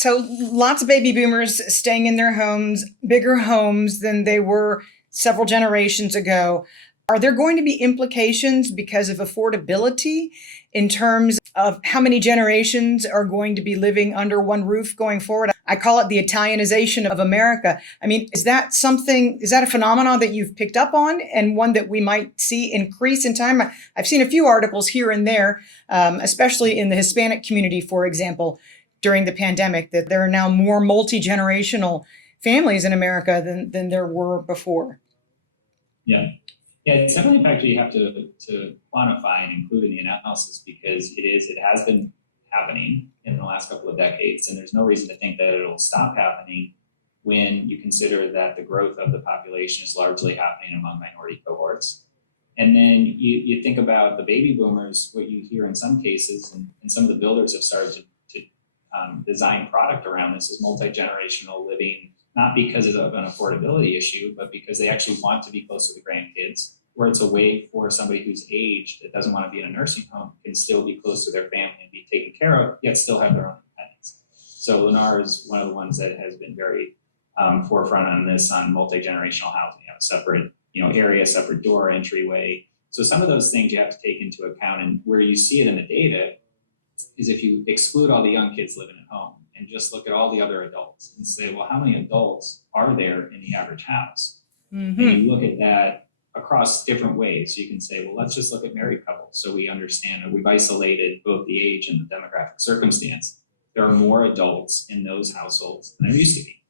So lots of baby boomers staying in their homes, bigger homes than they were several generations ago. Are there going to be implications because of affordability in terms of how many generations are going to be living under one roof going forward? I call it the Italianization of America. I mean, is that a phenomenon that you've picked up on and one that we might see increase in time? I've seen a few articles here and there, especially in the Hispanic community, for example, during the pandemic, that there are now more multi-generational families in America than there were before. Yeah, it's definitely a factor you have to quantify and include in the analysis, because it has been happening in the last couple of decades, and there's no reason to think that it'll stop happening when you consider that the growth of the population is largely happening among minority cohorts. And then you think about the baby boomers. What you hear in some cases, and some of the builders have started to design product around this, is multi-generational living, not because of an affordability issue, but because they actually want to be close to the grandkids, where it's a way for somebody who's aged that doesn't want to be in a nursing home can still be close to their family and be taken care of, yet still have their own independence. So Lennar is one of the ones that has been very forefront on this, on multi-generational housing. You have a separate area, separate door, entryway. So some of those things you have to take into account, and where you see it in the data is if you exclude all the young kids living at home and just look at all the other adults and say, well, how many adults are there in the average house? Mm-hmm. And you look at that across different ways. So you can say, well, let's just look at married couples. So we understand that we've isolated both the age and the demographic circumstance. There are more adults in those households than there used to be.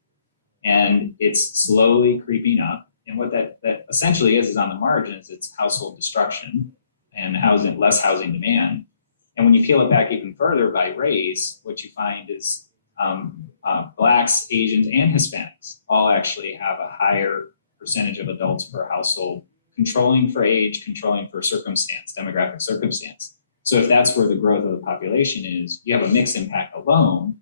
And it's slowly creeping up. And what that essentially is on the margins, it's household destruction and less housing demand. And when you peel it back even further by race, what you find is Blacks, Asians, and Hispanics all actually have a higher percentage of adults per household, controlling for age, controlling for circumstance, demographic circumstance. So if that's where the growth of the population is, you have a mixed impact alone.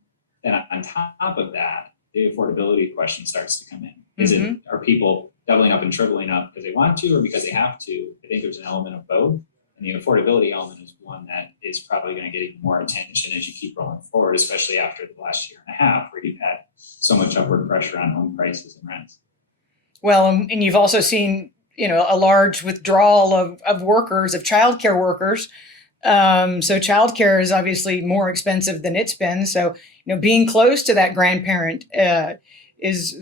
Then on top of that, the affordability question starts to come in. Are people doubling up and tripling up because they want to or because they have to? I think there's an element of both. And the affordability element is one that is probably going to get even more attention as you keep rolling forward, especially after the last year and a half, where you've had so much upward pressure on home prices and rents. Well, and you've also seen, a large withdrawal of workers, of childcare workers. So childcare is obviously more expensive than it's been. So, being close to that grandparent is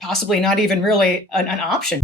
possibly not even really an option.